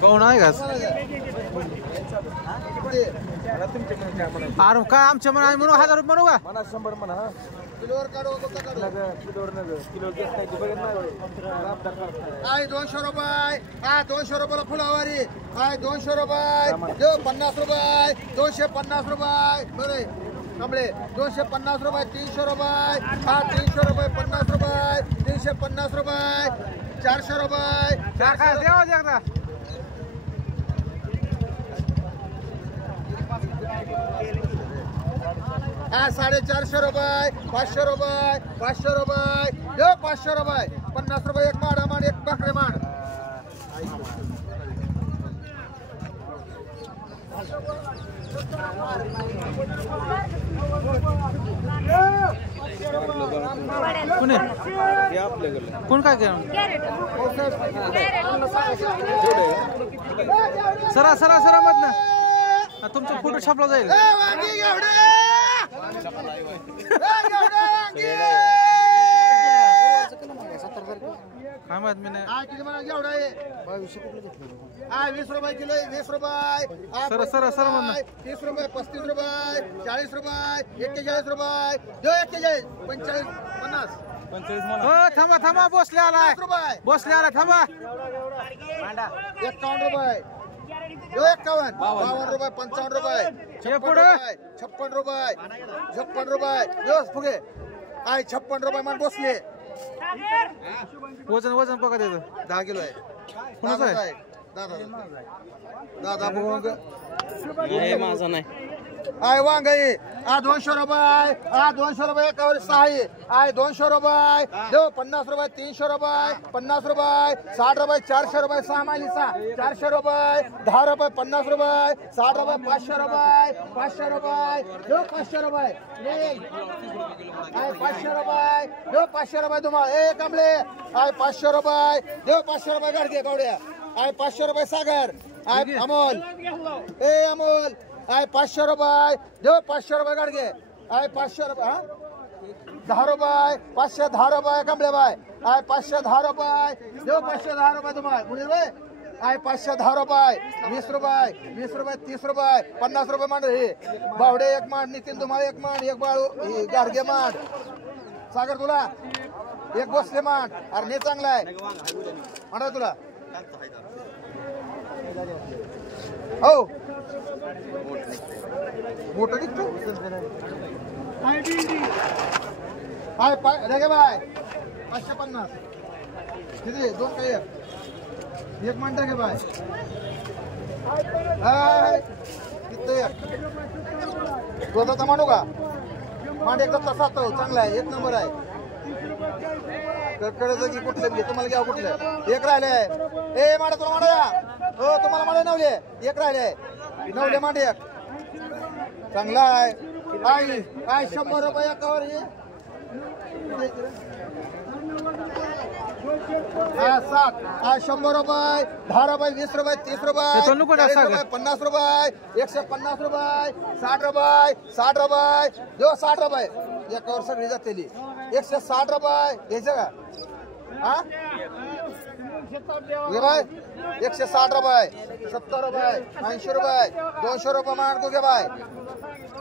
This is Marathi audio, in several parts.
कोण आहे का अरे काय आमच्या म्हणा म्हणू 1000 रुपये म्हणू का म्हणा 100 म्हणा किलोवर काढू किलोवर किलो काय 200 रुपये हा 200 रुपयाला फुलावारी काय 200 रुपये देऊ 50 रुपये 250 रुपये बरे कमळे 250 रुपये 300 रुपये हा 300 रुपये 50 रुपये 350 रुपये 400 रुपये 400 देवा एकदा हा 450 रुपये 500 रुपये 500 रुपये देऊ 500 रुपये 50 रुपये एक माड आम्हाला एक बकरे माड कोण काय सरा सरा सरा मत ना तुमचा फोटो छापला जाईल काय माहित मी नाही 20 रुपये किलो 20 रुपये सर सर सर म्हणा 30 रुपये 35 रुपये 40 रुपये 41 रुपये जो 41 45 50 थांबा थांबा बसले आलाय बसले आलाय थांबा 51 रुपये जो 51 52 रुपये 55 रुपये 56 रुपये 56 रुपये जो फुगे आय 56 रुपये मान बसले वजन वजन बघा त्याचं 10 किलो आहे कोणाचं आहे दादा भोंग नाही माझा नाही आय वांग आ 200 रुपये आ 200 रुपये एकावर 6 आय 200 रुपये देऊ 50 रुपये 300 रुपये 50 रुपये 60 रुपये 400 रुपये 6 माली 400 रुपये 10 रुपये 50 रुपये 60 रुपये 500 रुपये 500 रुपये देऊ 500 रुपये आय 500 रुपये देऊ 500 रुपये तुम्हाला ए कमले आय 500 रुपये देऊ 500 रुपये गाडगे गवड्या आय 500 रुपये सागर आय अमोल ए अमोल आय 500 रुपये देऊ 500 रुपये गाडगे आय 500 रुपये हा 10 रुपये 510 रुपये कमले बाय आय 510 रुपये देऊ 510 रुपये तुम्हाला मुनीर भाई आय 510 रुपये 20 रुपये 20 रुपये 30 रुपये 50 रुपये मांड हे बावडे एक मांड नितीन तुम्हाला एक मांड एक बाळू गाडगे मांड सागर तुला एक बसले मांड अरे ने चांगला आहे म्हणा तुला हो मोठं निघतो रे बाय 550 किती दोन काही एक मांड गे बाय किती दोनचा मांडू का मांड एकदा तसा तो चांगला आहे 1 नंबर आहे कडकडचं की कुठलं घे तुम्हाला घ्या कुठलं एक राहिले ए माडा तुला माडा हो तुम्हाला माडा नवले एक राहिले नवले मांडे एक चांगला आहे काय काय 100 रुपये एकावर हे 7 100 रुपये 10 रुपये 20 रुपये 30 रुपये 50 रुपये 150 रुपये 60 रुपये 60 रुपये जो 60 रुपये एकावर सगळी जातेली 160 रुपये घ्यायचं का हा घे बाय 160 रुपये 70 रुपये 80 रुपये 200 रुपये मान तू घे बाय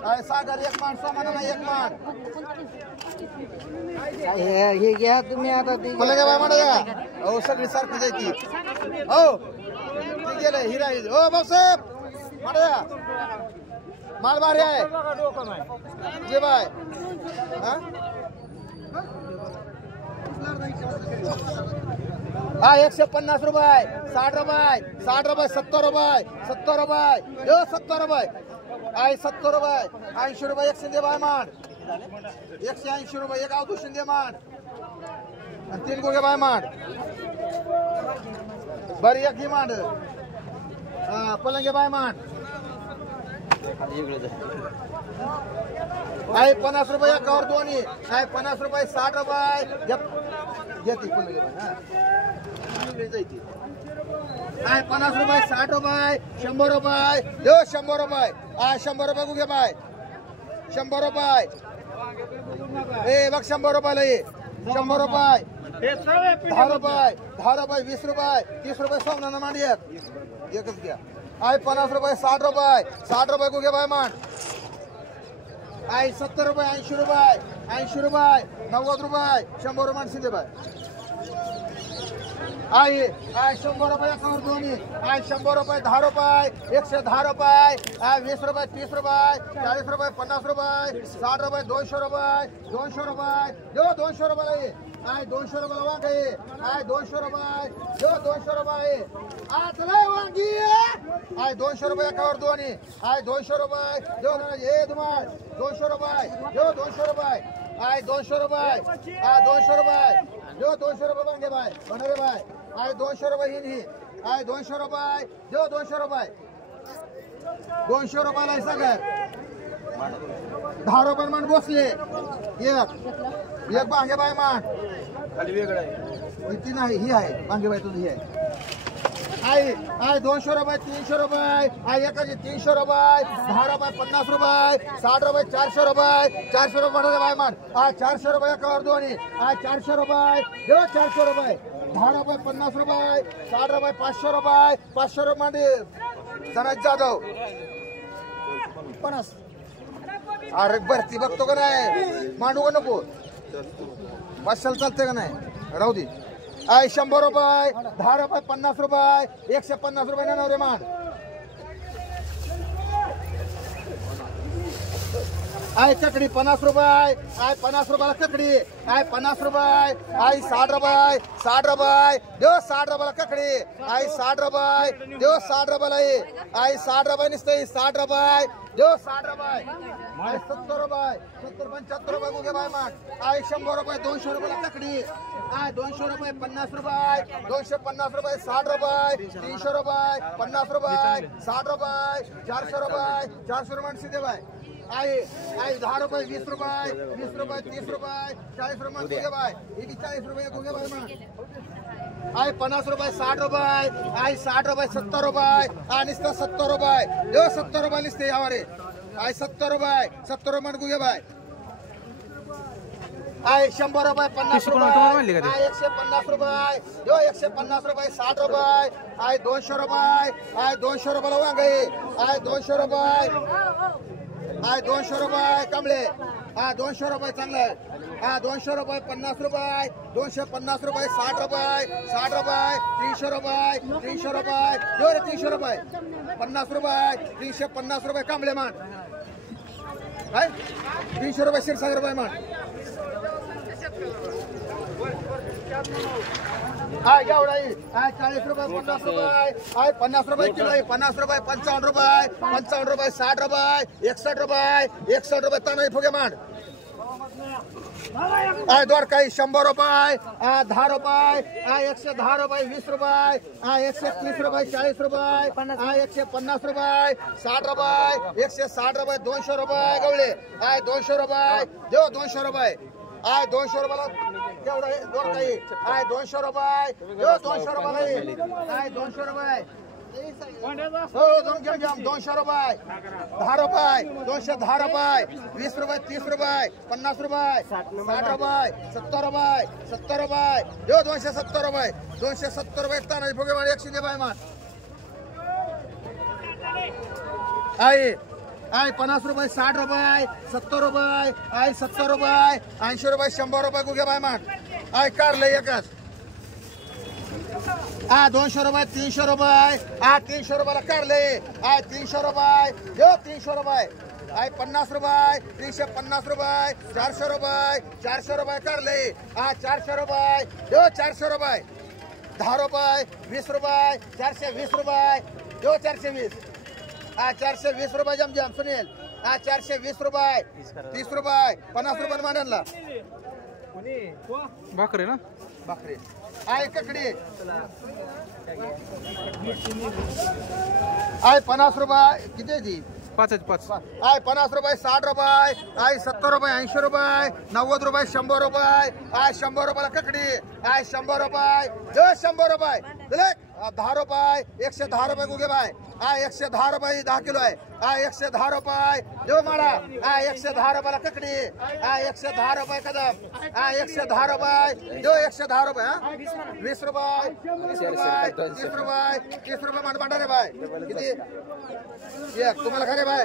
काय सागर एक मान सामान नाही एक मान हे घ्या तुम्ही आता ते मला काय बाय म्हणा हो सगळी सारखी जायची हो ती गेलं हिरा हो भाऊसाहेब म्हणा माल भारी आहे जे बाय हा 150 रुपये 60 रुपये 60 रुपये 70 रुपये 70 रुपये यो 70 रुपये आय 70 रुपये 80 रुपये एक शिंदे बाय मान 180 रुपये एक अवधू शिंदे मान आणि 3 गोगे बाय मान बरी एक ही मान पलंगे बाय मान आय 50 रुपये एकावर दोन्ही आय 50 रुपये 60 रुपये घेते पलंगे बाय आय 50 रुपये 60 रुपये 100 रुपये देऊ 100 रुपये आय 100 रुपये गुगे बाय 100 रुपये ए बघ 100 रुपयाला ये 100 रुपये 10 रुपये 20 रुपये 30 रुपये सोमना मांडी एकच घ्या आहे 50 रुपये 60 रुपये गुगे बाय मान आहे 70 रुपये 80 रुपये 90 रुपये 100 रुपये सीधे बाय आहे 100 रुपये एकावर दोन्ही आहे 100 रुपये 10 रुपये 110 रुपये 20 रुपये 30 रुपये 40 रुपये 50 रुपये 60 रुपये 200 रुपये 200 रुपये देऊ 200 रुपये आहे 200 रुपये वांगे आहे 200 रुपये देऊ 200 रुपये आज लय वांगी आहे 200 रुपये एकावर दोन्ही आहे 200 रुपये देऊ हे तुम्हाला 200 रुपये देऊ 200 रुपये आहे 200 रुपये 200 रुपये देऊ 200 रुपये वांगे बाय बनरे बाय आहे 200 रुपये ही आहे 200 रुपये देऊ 200 रुपये 200 रुपयाला आहे सगळं 10 रुपये मान बसले एक वांगे बाय मान खाली वेगळं आहे ती नाही ही आहे वांगे बाय तुझी आहे आहे 200 रुपये 300 रुपये आहे एकाची 300 रुपये 10 रुपये 50 रुपये 60 रुपये 400 रुपये बनवले बाय मान 400 रुपये एकावर दोन्ही 400 रुपये देऊ 400 रुपये 10 रुपये 50 रुपये 60 रुपये 500 रुपये मांडी धनराज जाधव 50 अरे भरती बघतो का नाही मांडू का नको बसायला चालते का नाही राहू दे आहे 100 रुपये 10 रुपये 50 रुपये 150 रुपये ना रे मान आहे ककडी 50 रुपये आहे 50 रुपयाला ककडी आहे 50 रुपये आहे 60 रुपये देऊ 60 रुपयाला ककडी आहे 60 रुपये देऊ 60 रुपयाला आहे 60 रुपये निसते 60 रुपये देऊ 60 रुपये आहे 70 रुपये 70 75 रुपये गुगे बाय मान आहे 100 रुपये 200 रुपयाला ककडी आहे 200 रुपये 50 रुपये 250 रुपये 60 रुपये 300 रुपये 50 रुपये 60 रुपये 400 रुपये सीधे बाय आहे 10 रुपये 20 रुपये 30 रुपये 40 रुपये गुगे बाय 40 रुपये गुगे बाय मान आहे 50 रुपये 60 रुपये आहे 60 रुपये 70 रुपये आणि 70 रुपये देऊ 70 रुपये निसते यावर आहे 70 रुपये गुगे बाय आहे 100 रुपये 50 रुपये 150 रुपये देऊ 150 रुपये 60 रुपये आहे 200 रुपये आहे 200 रुपयाला वांगे आहे 200 रुपये आहे 200 रुपये कमळे 200 रुपये चांगले 200 रुपये 50 रुपये 250 रुपये 60 रुपये 300 रुपये 300 रुपये 50 रुपये 350 रुपये कमळे मान 300 रुपये 60 रुपये मान एवढाही 40 रुपये 50 रुपये 50 रुपये किलो 50 रुपये 55 रुपये 60 रुपये 61 रुपये तानाई फुगे मान दोडकाई 100 रुपये 10 रुपये 110 रुपये 20 रुपये 130 रुपये 40 रुपये 150 रुपये 60 रुपये 160 रुपये 200 रुपये गवळे 200 रुपये देऊ 200 रुपये 200 रुपयाला केवढा दोडकाई 200 रुपये देऊ 200 रुपयाला 200 रुपये हो 200 रुपये 10 रुपये 210 रुपये 20 रुपये 30 रुपये 50 रुपये 60 रुपये 70 रुपये देऊ 270 रुपये 270 रुपये तानाजी फुगे मान 100 बाय मान आहे 50 रुपये 60 रुपये 70 रुपये 70 रुपये 80 रुपये 100 रुपये गुगे बाय मान कारले एकच 200 रुपये 300 रुपये 300 रुपयाला कारले 300 रुपये देऊ 300 रुपये 50 रुपये 350 रुपये 400 रुपये कारले 400 रुपये देऊ 400 रुपये 10 रुपये 20 रुपये 420 रुपये देऊ 420 420 रुपये जमजम सुनील 420 रुपये 30 रुपये 50 रुपये मानला भाकरे ना भाकरी ककडी 50 रुपये किती ती 5 50 रुपये 60 रुपये 70 रुपये 80 रुपये 90 रुपये 100 रुपये 100 रुपयाला ककडी 100 रुपये 100 रुपये चले 10 रुपये 110 रुपये गुगे बाय 110 रुपये 10 किलो आहे 110 रुपये देव माडा 110 रुपयाला ककडी 110 रुपये कदम 110 रुपये देव 110 रुपये 20 रुपये 30 रुपये मांडा रे बाय किती एक तुम्हाला खरे बाय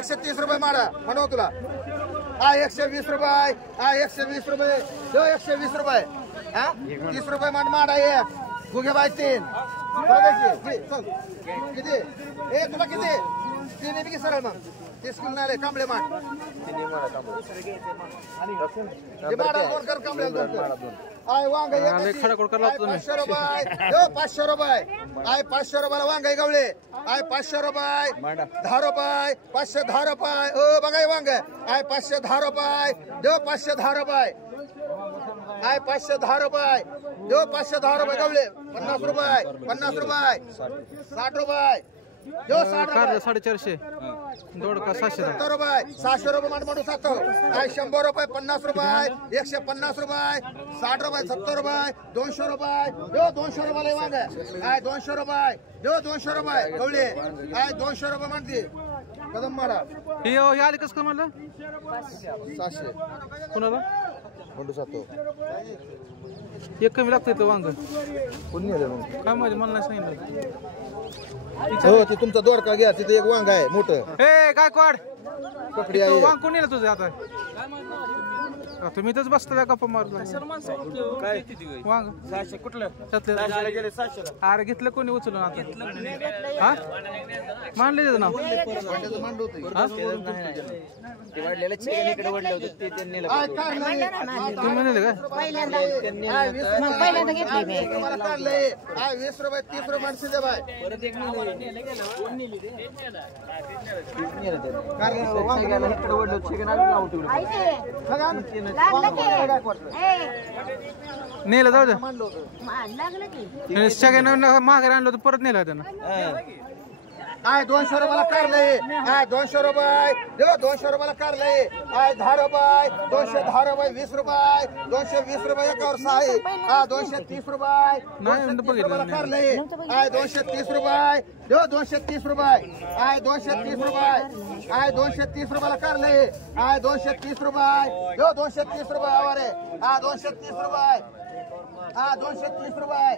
130 रुपये माडा म्हणू तुला 120 रुपये 120 रुपये देव 120 रुपये 30 रुपये माडा ये गुगे बाय 3 किती ए तुला किती 3 किती सरळ मग 30 किलो नाही रे कांबळे माड कर कांबळे वांग 500 रुपये 500 रुपये 500 रुपयाला वांग गवळे 500 रुपये 10 रुपये 510 रुपये ओ बघा वांग 510 रुपये देव 510 रुपये 510 रुपये देव 510 रुपये गवळे 50 रुपये 50 रुपये 60 रुपये देव 60 रुपये 450 दोडका 700 रुपये 600 रुपये मांडू 7 100 रुपये 50 रुपये 150 रुपये 60 रुपये 70 रुपये 200 रुपये देव 200 रुपये वांग 200 रुपये देव 200 रुपये गवळे 200 रुपये मांडते कदम मारा हे आले कसं का म्हणलं 700 कुणाला म्हणू 7 एक कमी लागतंय तो वांग कोणी आलं मग काय माहिती मला नाही सांगितलं हो ते तुमचा दोडका घ्या तिथे एक वांग आहे मोठं ए गायकवाड ककडी तो आहे वांग कोण नेलं तुझं आता तुम्ही इथंच बसता कप्पा मारला वांग 600 कुठलं त्यातलं 600 गेले 700 अरे घेतलं कोणी उचलून आता हा मानले त्याचं नाव हा? ते वाढलेलं चिकन इकडे वाढलं होतं ते त्यांनी नेलं. तुम्ही म्हणले का पहिल्यांदा घेतली मी 20 रुपये 30 रुपये माणसं दे बाय परत एक नेलं. कोण नेली ते? लागलं नेलं जाऊ द्या की सगळ्यांना माघारी आणलं तर परत नेलं त्यानं 200 रुपयाला कारले 200 रुपये देव 200 रुपयाला कारले 10 रुपये 210 रुपये 20 रुपये 220 रुपये एकावर 6 आहे 230 रुपये नाही बघितलं कारले 230 रुपये देव 230 रुपये 230 रुपये 230 रुपयाला कारले 230 रुपये देव 230 रुपये आवारे 230 रुपये 230 रुपये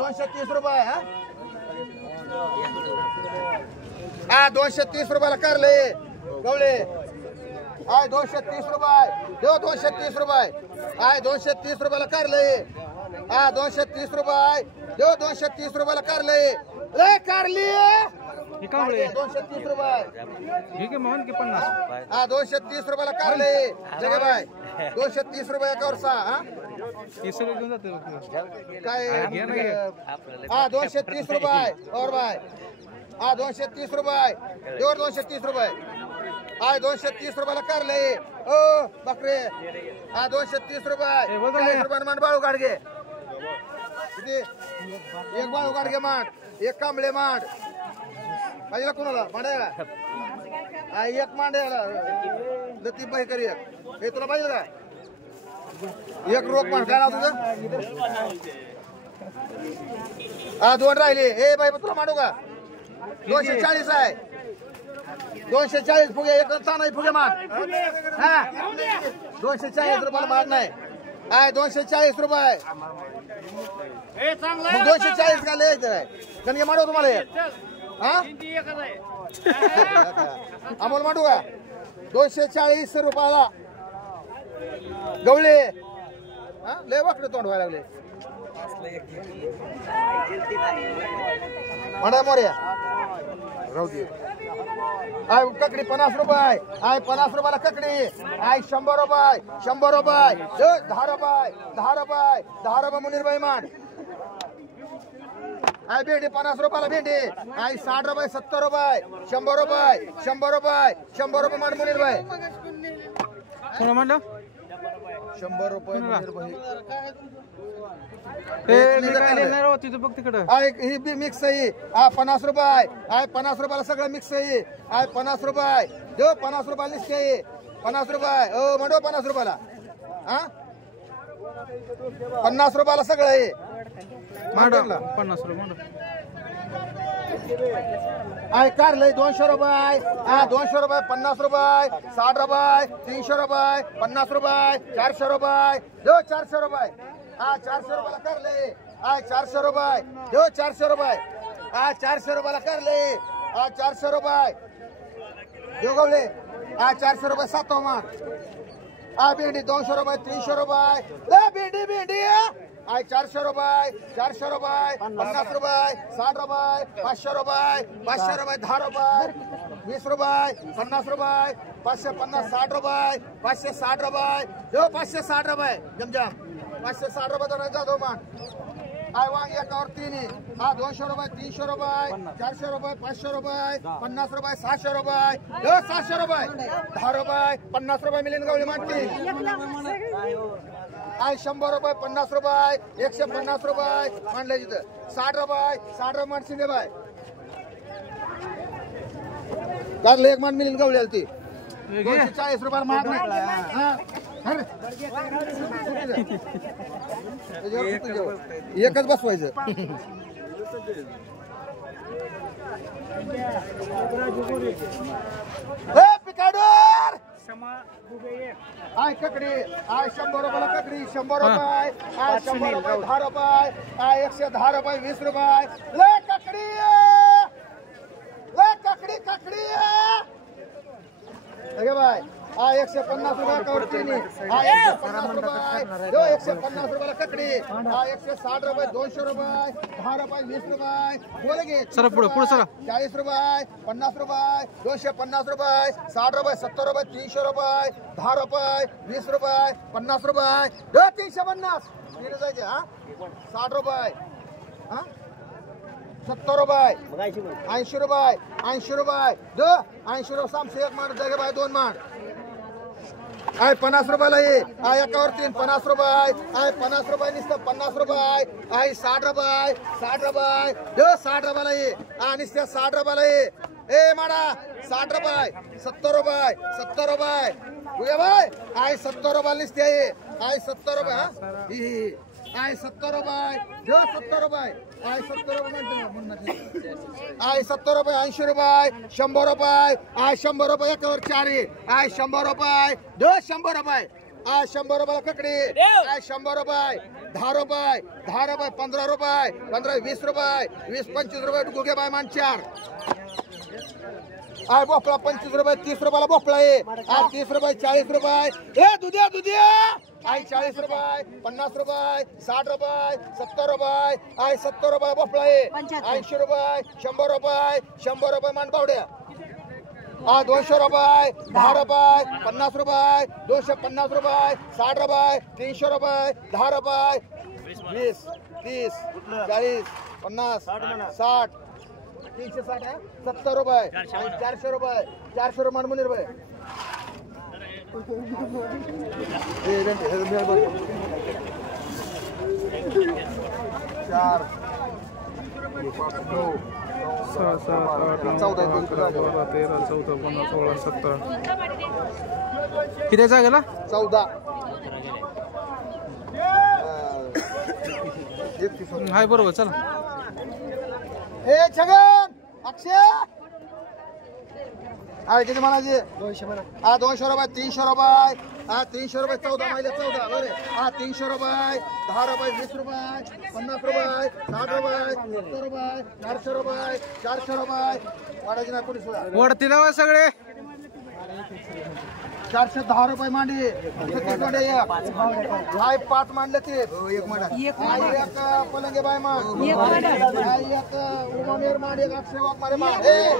230 रुपये 230 रुपयाला कारले गवळे 230 रुपये देव 230 रुपये 230 रुपयाला कारले 230 रुपये देव 230 रुपयाला कारले रे कारली हे कावळे 230 रुपये ठीक आहे म्हणून की 50 230 रुपयाला कारले जगे बाय 230 रुपये एकावर 6 हे सगळं घेऊन जाते काय घे ना घे 230 रुपये और बाय 230 रुपये देवर 230 रुपये 230 रुपयाला कारले ओ बकरे 230 रुपये 40 रुपये मांड बाळू काढ घे किती एक बाळू काढ घे मांड एक कांबळे मांड पाहिजे कोणाला मांडायला एक मांडायला लतीफ बाई करी हे तुला पाहिजे का एक रोग मांड काय नाव तुझं 2 राहिले ए बाई तुला मांडू का 240 आहे 240 फुगे एक तानाई फुगे माग 240 रुपयाला माग नाही 240 रुपये मग 240 का लिहायचं आहे कणके मांडू तुम्हाला अमोल मांडू का 240 रुपयाला गवळे लय वाकडे तोंड व्हायला लागले म्हणा मोर्या राहू दे ककडी 50 रुपये 50 रुपयाला ककडी 100 रुपये 100 रुपये 10 रुपये 10 रुपये 10 रुपये मुनीरबाई मांड भेंडी 50 रुपयाला भेंडी 60 रुपये 70 रुपये 100 रुपये 100 रुपये 100 रुपये मांड मुनीरबाई कोण म्हणलं 100 रुपये मुनीरबाई तिथं बघ तिकडं ही बी मिक्स आहे 50 रुपये 50 रुपयाला सगळं मिक्स आहे 50 रुपये देव 50 रुपयाला निघते आहे 50 रुपये ओ म्हणतो 50 रुपयाला 50 रुपयाला सगळं आहे मांडरला 50 रुपये मांडव. आहे कारले 200 रुपये. 200 रुपये 50 रुपये 60 रुपये 300 रुपये 50 रुपये 400 रुपये देऊ 400 रुपये. 400 रुपयाला कारले. 400 रुपये देऊ 400 रुपये. 400 रुपयाला कारले. 400 रुपये देऊ गवले. 400 रुपये 7 मान. भेंडी 200 रुपये 300 रुपये भेंडी भेंडी 400 रुपये 400 रुपये 50 रुपये 60 रुपये 500 रुपये 500 रुपये 10 रुपये 20 रुपये 50 रुपये 550 60 रुपये 560 रुपये देऊ 560 रुपये जमजम 560 रुपये तर जाधव मान. वांगी एकावर 3 200 रुपये 300 रुपये 400 रुपये 500 रुपये 50 रुपये 700 रुपये देऊ 700 रुपये 10 रुपये 50 रुपये मिलिंद गवळी मांडती. 100 रुपये 50 रुपये 150 रुपये मांडले तिथं. 60 रुपये मांडशी दे बाय. कारले एक मान मिलिंद गवळी आली ती 240 रुपये माग एकच बसवायचं. पिकाडोर ककडी 100 रुपयाला ककडी 100 रुपये 100 रुपये 10 रुपये 110 रुपये 20 रुपये ककडी ककडी ककडी बाय 150 रुपये कवर 3 150 रुपये 150 रुपयाला ककडी 160 रुपये 200 रुपये 10 रुपये 20 रुपये बोले गे सर पुढे पुढे सर 40 रुपये 50 रुपये 250 रुपये 60 रुपये 70 रुपये 300 रुपये 10 रुपये 20 रुपये 50 रुपये 350 60 रुपये 70 रुपये 80 रुपये 80 रुपये 80 रुपये सामसे एक मान जगे बाय 2 मान 50 रुपयाला ये एकावर 3 50 रुपये 50 रुपये नुसतं 50 रुपये 60 रुपये 60 रुपये 60 रुपयाला ये नुसत्या 60 रुपयाला ये माडा 60 रुपये 70 रुपये 70 रुपये तुझ्या बाय 70 रुपये नुसत्या ये 70 रुपये 70 रुपये 70 रुपये 70 रुपये 70 रुपये 80 रुपये 100 रुपये 100 रुपये एकावर 4 100 रुपये 100 रुपये 100 रुपये ककडी 100 रुपये 10 रुपये 10 रुपये 15 रुपये 15 20 रुपये 20 25 रुपये गुगे बाय मान 4 भोपळा 25 रुपये 30 रुपयाला भोपळा आहे 30 रुपये 40 रुपये दुधिया दुधिया 40 रुपये 50 रुपये 60 रुपये 70 रुपये 70 रुपये भोपळा आहे 80 रुपये 100 रुपये 100 रुपये मान पावड्या 200 रुपये 10 रुपये 50 रुपये 250 रुपये 60 रुपये 300 रुपये 10 रुपये 20 30 40 50 60 360 है 70 रुपये 400 रुपये 400 रुपये मुनीर भाई 4 6 7 8 9 10 11 13 14 15 16 17 किती जागेला 14 हाय बरोबर चला छगन अक्षय किती म्हणायचे 200 रुपये 300 रुपये 300 रुपये 14 महिला 14 बरे 300 रुपये 10 रुपये 20 रुपये 50 रुपये 60 रुपये 70 रुपये 400 रुपये 400 रुपये वाढायची नाही कोणी सुद्धा वडतील सगळे 410 रुपये मांडी 5 मांडले ते एक मांडा एक पलंगे बाय मान एक उमामेर मांड एक अक्षय वाघ मारे मान एक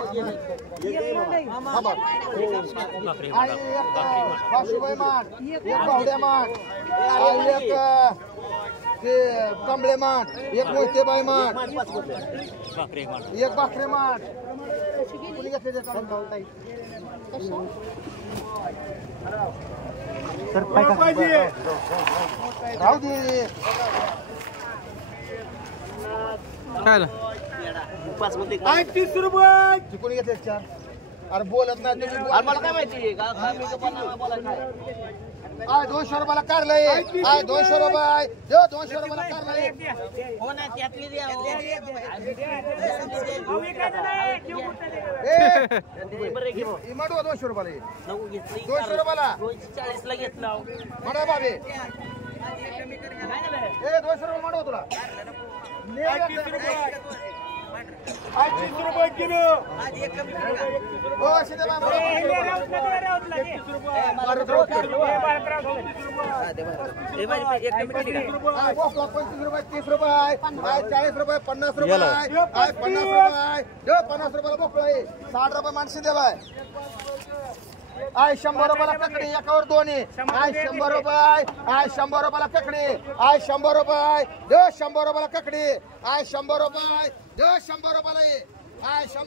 बाशुबाई मान एक बावड्या मान एक ते कमळे मान एक मोहितेबाई मान एक बाकरे मान कुणी घेतले राहू दे काय 30 रुपये कोणी घेतले 4 अरे बोलत नाही मला काय माहिती आय 200 रुपयाला कारलंय आय 200 रुपये देव 200 रुपयाला कारलंय इमाडू 200 रुपयाला 200 रुपयाला 40 ला घेतला म्हणा बाबे 200 रुपये मांडव तुला 30 रुपये किलो हो शिदे बाबा 35 रुपये 30 रुपये 40 रुपये 50 रुपये 50 रुपये 50 रुपयाला बोकळा 60 रुपये माणशी दे बाय आय 100 रुपयाला ककडी एकावर दोन आय 100 रुपये आय 100 रुपयाला ककडी आय 100 रुपये दे 100 रुपयाला ककडी आय 100 रुपये दे 100 रुपयाला आय 100